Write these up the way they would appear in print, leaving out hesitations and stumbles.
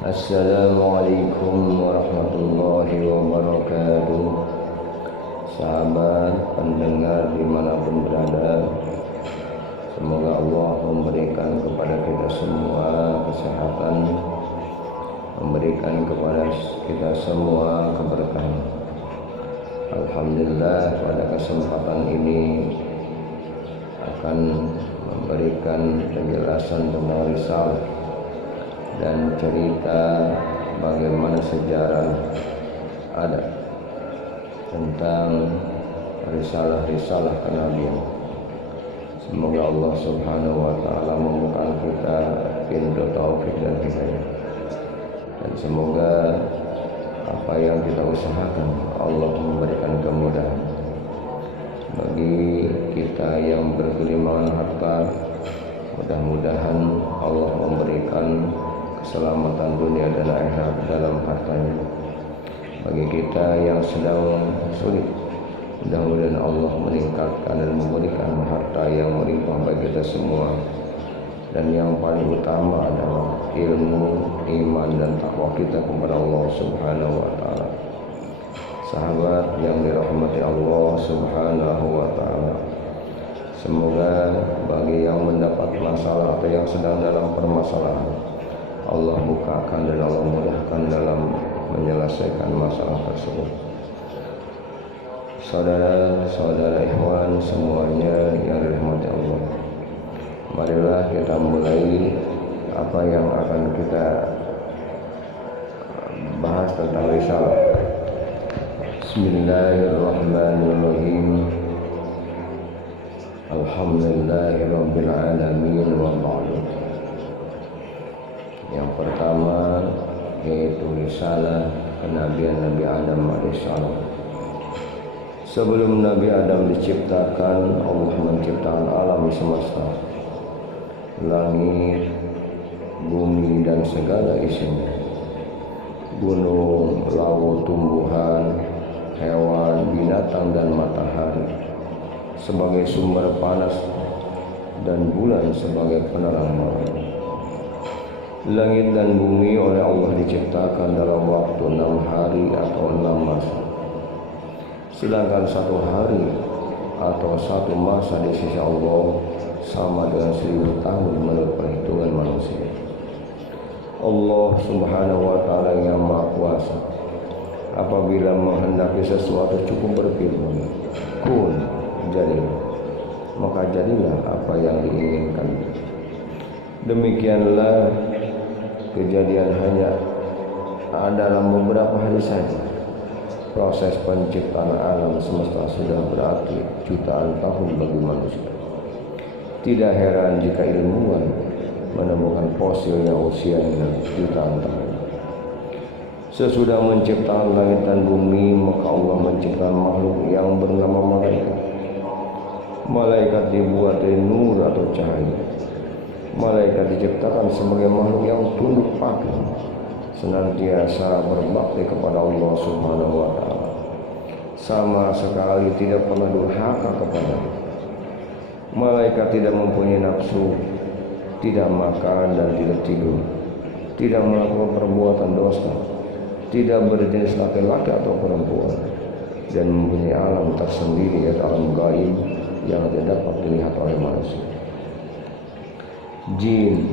Assalamualaikum warahmatullahi wabarakatuh. Sahabat pendengar dimanapun berada, semoga Allah memberikan kepada kita semua kesehatan, memberikan kepada kita semua keberkahan. Alhamdulillah, pada kesempatan ini akan memberikan penjelasan tentang risalah dan cerita bagaimana sejarah ada tentang risalah-risalah kenabian. Semoga Allah Subhanahu wa taala membukakan kita pintu taufik dan hidayah. Dan semoga apa yang kita usahakan Allah memberikan kemudahan. Bagi kita yang berkelimpahan harta, mudah-mudahan Allah memberikan keselamatan dunia dan akhirat dalam hartanya. Bagi kita yang sedang sulit, mudah-mudahan Allah meningkatkan dan memberikan harta yang melimpah bagi kita semua. Dan yang paling utama adalah ilmu, iman dan takwa kita kepada Allah Subhanahu wa taala. Sahabat yang dirahmati Allah Subhanahu wa taala, semoga bagi yang mendapat masalah atau yang sedang dalam permasalahan, Allah bukakan dan Allah mudahkan dalam menyelesaikan masalah tersebut. Saudara-saudara ikhwan semuanya yang dirahmati Allah, marilah kita mulai apa yang akan kita bahas tentang risalah. Bismillahirrahmanirrahim. Alhamdulillahirabbil alamin wa ba'du. Yang pertama yaitu risalah kenabian Nabi Adam alaihissalam. Sebelum Nabi Adam diciptakan, Allah menciptakan alam semesta, langit, bumi dan segala isinya, gunung, laut, tumbuhan, hewan, binatang dan matahari sebagai sumber panas dan bulan sebagai penerang malam. Langit dan bumi oleh Allah diciptakan dalam waktu 6 hari atau 6 masa. Sedangkan 1 hari atau 1 masa di sisi Allah sama dengan 1000 tahun menurut perhitungan manusia. Allah Subhanahu wa taala yang Maha Kuasa, apabila menghendaki sesuatu cukup berfirman, kun, jadilah, maka jadilah apa yang diinginkan. Demikianlah kejadian hanya dalam beberapa hari saja. Proses penciptaan alam semesta sudah berarti jutaan tahun bagi manusia. Tidak heran jika ilmuwan menemukan fosil yang usianya jutaan tahun. Sesudah menciptakan langit dan bumi, maka Allah menciptakan makhluk yang bernama malaikat. Malaikat dibuat dari nur atau cahaya. Malaikat diciptakan sebagai makhluk yang tunduk patuh, senantiasa berbakti kepada Allah Subhanahu wa taala. Sama sekali tidak pernah durhaka kepada-Nya. Malaikat tidak mempunyai nafsu, tidak makan dan tidak tidur, tidak melakukan perbuatan dosa, tidak berjenis laki-laki atau perempuan, dan mempunyai alam tersendiri yaitu alam gaib yang tidak dapat dilihat oleh manusia. Jin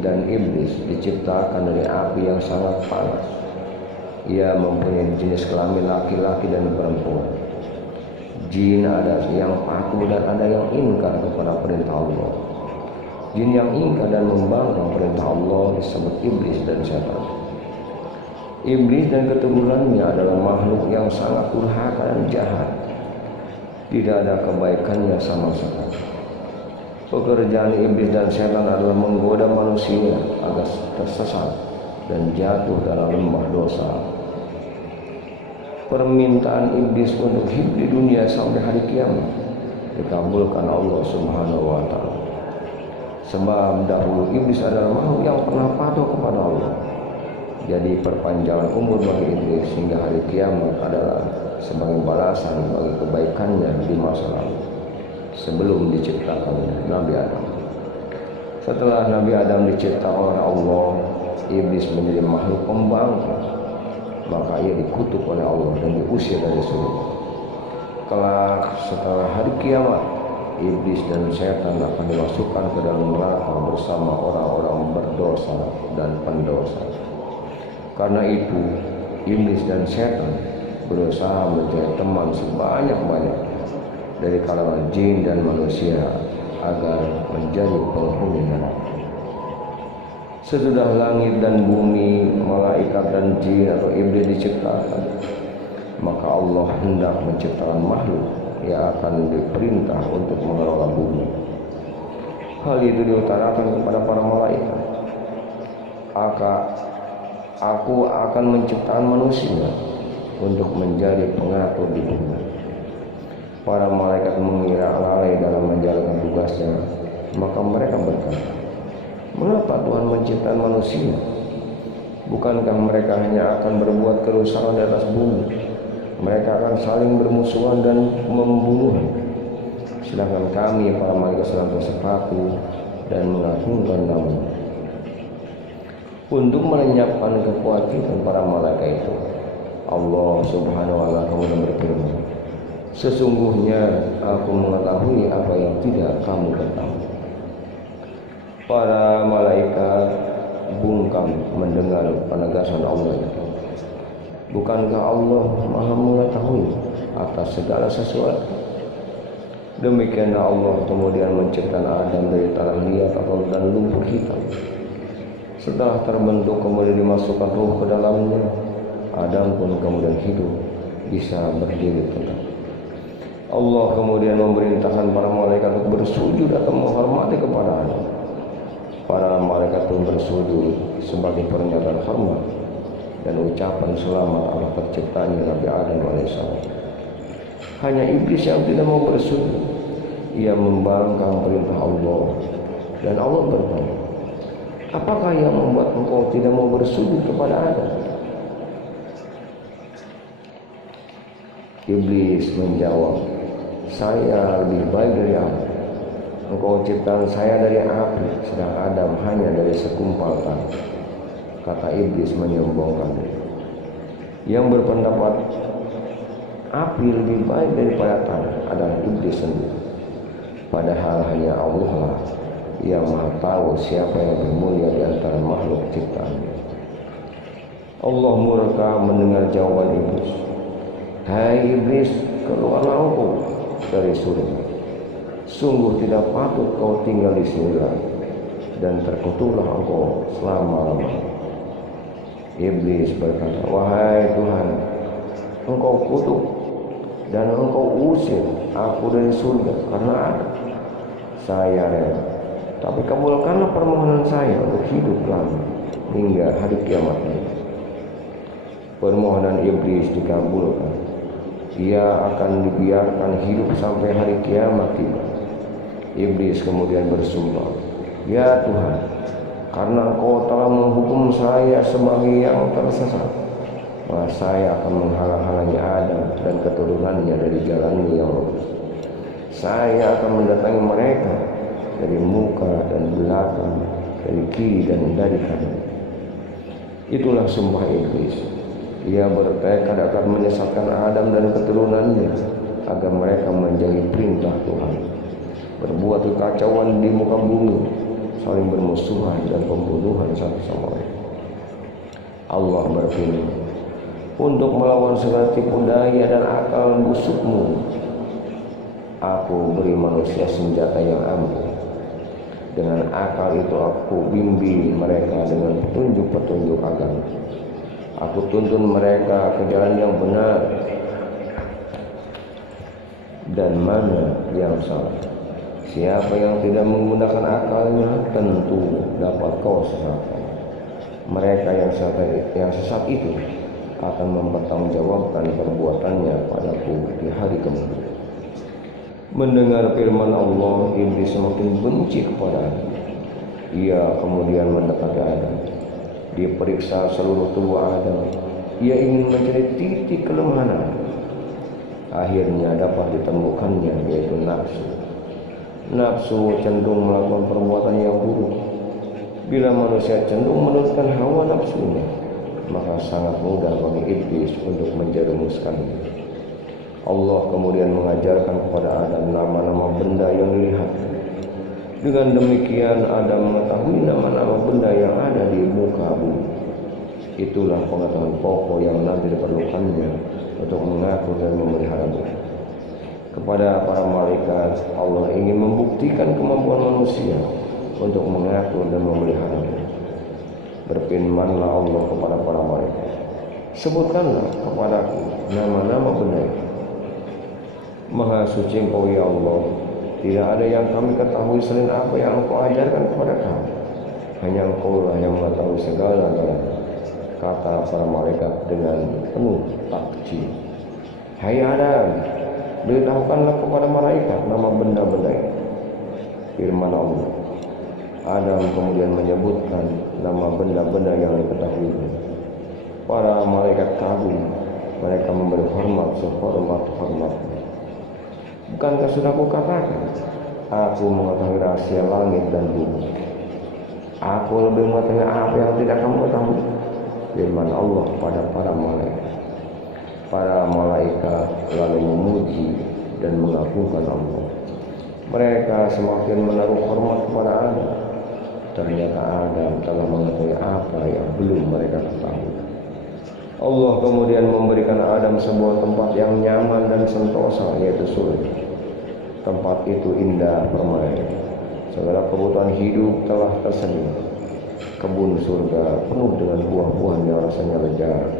dan iblis diciptakan dari api yang sangat panas. Ia mempunyai jenis kelamin laki-laki dan perempuan. Jin ada yang patuh dan ada yang ingkar kepada perintah Allah. Jin yang ingkar dan membangkang perintah Allah disebut iblis dan setan. Iblis dan keturunannya adalah makhluk yang sangat durhaka dan jahat. Tidak ada kebaikannya sama sekali. Pekerjaan iblis dan setan adalah menggoda manusia agar tersesat dan jatuh dalam lembah dosa. Permintaan iblis untuk hidup di dunia sampai hari kiamat dikabulkan Allah Subhanahu wa taala. Sebab dahulu iblis adalah makhluk yang pernah patuh kepada Allah. Jadi perpanjangan umur bagi iblis hingga hari kiamat adalah sebagai balasan bagi kebaikannya di masa lalu, sebelum diciptakan Nabi Adam. Setelah Nabi Adam diciptakan oleh Allah, iblis menjadi makhluk pembangkang, maka ia dikutuk oleh Allah dan diusir dari surga. Kelak setelah hari kiamat, iblis dan setan akan dimasukkan ke dalam neraka bersama orang-orang berdosa dan pendosa. Karena itu, iblis dan setan berusaha mencari teman sebanyak-banyak dari kalangan jin dan manusia agar menjadi penghuni neraka. Sesudah langit dan bumi, malaikat dan jin atau iblis diciptakan, maka Allah hendak menciptakan makhluk yang akan diperintah untuk mengelola bumi. Hal itu diutarakan kepada para malaikat. Aku akan menciptakan manusia untuk menjadi pengatur di bumi. Para malaikat mengira lalai dalam menjalankan tugasnya, maka mereka berkata, mengapa Tuhan menciptakan manusia? Bukankah mereka hanya akan berbuat kerusakan di atas bumi? Mereka akan saling bermusuhan dan membunuh. Sedangkan kami para malaikat sedang bersepatu dan mengagungkan nama. Untuk melenyapkan kekhawatiran para malaikat itu, Allah Subhanahu wa Ta'ala kemudian berfirman, sesungguhnya aku mengetahui apa yang tidak kamu ketahui. Para malaikat bungkam mendengar penegasan Allah itu. Bukankah Allah Maha mengetahui atas segala sesuatu? Demikianlah Allah kemudian menciptakan Adam dari tanah liat atau dan lumpur hitam. Setelah terbentuk kemudian dimasukkan ruh ke dalamnya. Adam pun kemudian hidup, bisa berdiri tegak. Allah kemudian memerintahkan para malaikat untuk bersujud atau menghormati kepada Adam. Para malaikat pun bersujud sebagai pernyataan hormat dan ucapan selamat atas terciptanya Nabi Adam alaihissalam. Hanya iblis yang tidak mau bersujud. Ia membangkang perintah Allah dan Allah bertanya, apakah yang membuat engkau tidak mau bersujud kepada Adam? Iblis menjawab, saya lebih baik dari Adam. Engkau ciptaan saya dari api, sedang Adam hanya dari segumpal tanah. Kata iblis menyombongkan diri. Yang berpendapat api lebih baik daripada tanah adalah iblis sendiri. Padahal hanya Allah lah yang Maha tahu siapa yang lebih mulia di antara makhluk ciptaannya. Allah murka mendengar jawaban iblis. Hai iblis, keluarlah engkau dari surga. Sungguh tidak patut kau tinggal di surga dan terkutuklah engkau selama-lamanya. Iblis berkata, wahai Tuhan, engkau kutuk dan engkau usir aku dari surga karena saya rela. Tapi kabulkanlah permohonan saya untuk hidup lama hingga hari kiamat ini. Permohonan iblis dikabulkan. Ia akan dibiarkan hidup sampai hari kiamat tiba. Iblis kemudian bersumpah, ya Tuhan, karena engkau telah menghukum saya sebagai yang tersesat, maka saya akan menghalang-halangi Adam dan keturunannya dari jalannya yang lurus. Saya akan mendatangi mereka dari muka dan belakang, dari kiri dan dari kanan. Itulah sumpah iblis. Ia bertekad akan menyesatkan Adam dan keturunannya agar mereka menjauhi perintah Tuhan, berbuat kekacauan di muka bumi, saling bermusuhan dan pembunuhan satu sama lain. Allah berfirman, untuk melawan segala tipu daya dan akal busukmu, aku beri manusia senjata yang ampuh. Dengan akal itu aku bimbing mereka dengan petunjuk-petunjuk agama. Aku tuntun mereka ke jalan yang benar dan mana yang salah. Siapa yang tidak menggunakan akalnya tentu dapat kau sesatkan. Mereka yang sesat itu akan mempertanggungjawabkan perbuatannya padaku di hari kemudian. Mendengar firman Allah, iblis semakin benci kepada Adam. Ia kemudian mendekati Adam. Diperiksa seluruh tubuh Adam. Ia ingin mencari titik kelemahan Adam. Akhirnya dapat ditemukannya, yaitu nafsu. Nafsu cenderung melakukan perbuatan yang buruk. Bila manusia cenderung menurutkan hawa nafsunya, maka sangat mudah bagi iblis untuk menjerumuskannya. Allah kemudian mengajarkan kepada Adam nama-nama benda yang dilihat. Dengan demikian Adam mengetahui nama-nama benda yang ada di muka bumi. Itulah pengetahuan pokok yang nanti diperlukannya untuk mengatur dan memeliharanya. Kepada para malaikat, Allah ingin membuktikan kemampuan manusia untuk mengatur dan memeliharanya. Berfirmanlah Allah kepada para malaikat, sebutkanlah kepadaku nama-nama benda itu. Maha suci Engkau ya Allah, tidak ada yang kami ketahui selain apa yang Engkau ajarkan kepada kami. Hanya Engkau lah yang mengetahui segala-galanya. Kata para malaikat dengan penuh takjub. Hai Adam, beritahukanlah kepada malaikat nama benda-benda itu. Firman Allah. Adam kemudian menyebutkan nama benda-benda yang diketahui. Para malaikat kagum, mereka memberi hormat sehormat-hormatnya. Bukankah sudah kukatakan, aku mengetahui rahasia langit dan bumi. Aku lebih mengetahui apa yang tidak kamu ketahui. Firman Allah pada para malaikat. Para malaikat lalu memuji dan mengagungkan Allah. Mereka semakin menaruh hormat kepada Adam. Ternyata Adam telah mengetahui apa yang belum mereka ketahui. Allah kemudian memberikan Adam sebuah tempat yang nyaman dan sentosa, yaitu surga. Tempat itu indah permai. Segala kebutuhan hidup telah tersedia. Kebun surga penuh dengan buah-buahan yang rasanya lezat.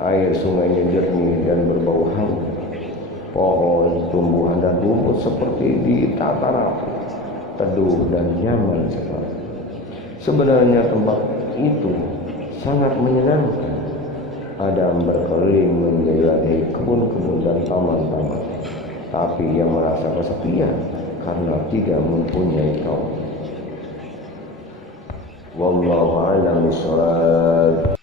Air sungainya jernih dan berbau harum. Pohon, tumbuhan dan rumput seperti ditata rapi, teduh dan nyaman sekali. Sebenarnya tempat itu sangat menyenangkan. Adam berkeliling menjelajahi kebun-kebun dan taman-taman, tapi ia merasa kesepian karena tidak mempunyai kawan. Wallahu a'lam bishawab.